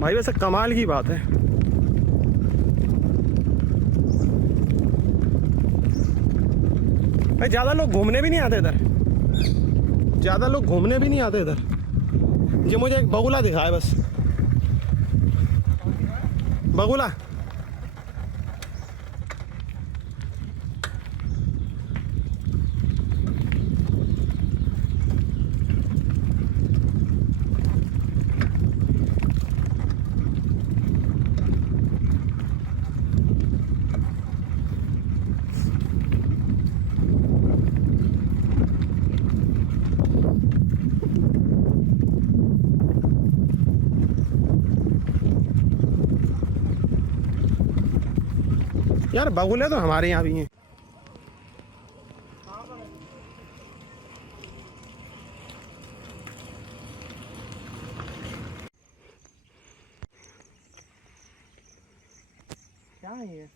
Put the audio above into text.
भाई वैसे कमाल की बात है। भाई ज़्यादा लोग घूमने भी नहीं आते इधर, ज़्यादा लोग घूमने भी नहीं आते इधर। ये मुझे एक बगुला दिखा है बस, बगुला। यार बगुले तो हमारे यहाँ भी हैं। क्या है ये?